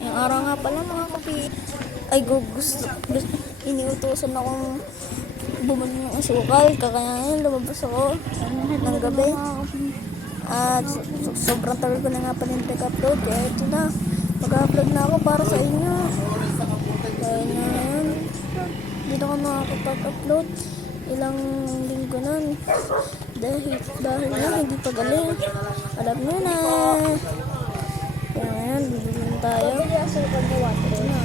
Yung araw nga pala mga kapi, ay iniutosan akong bumili ng asukal. Kakayanin, lumabas ako ng gabi. At sobrang tagal ko na nga pala nag-upload. Kaya ito na, mag-upload na ako para sa inyo. Kaya na ngayon, hindi na ako makakapag-upload. Ilang linggo na. Dahil na, hindi pa galing. Alam nyo na. Kaya ngayon, bibigyan tayo. Ito na.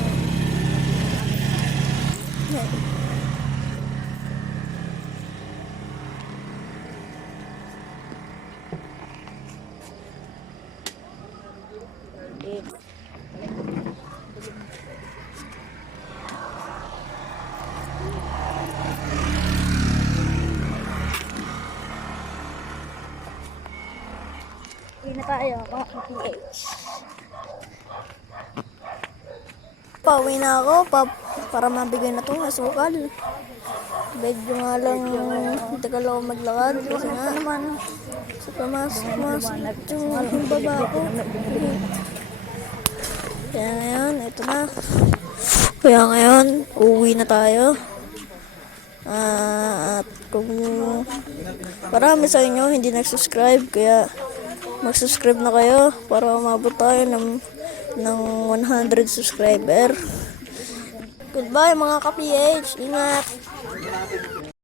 Hindi na tayo, mga PH. Pauwi na ako para mabigay na itong asukal. Medyo nga lang tagal ako maglakad kasi nga naman sa pamasok yung baba ko. Kaya ngayon, ito na. Kaya ngayon, uwi na tayo. At kung marami sa inyo hindi nag-subscribe, kaya mag-subscribe na kayo para umabot tayo ng 100 subscriber. Goodbye mga ka-PH. Ingat!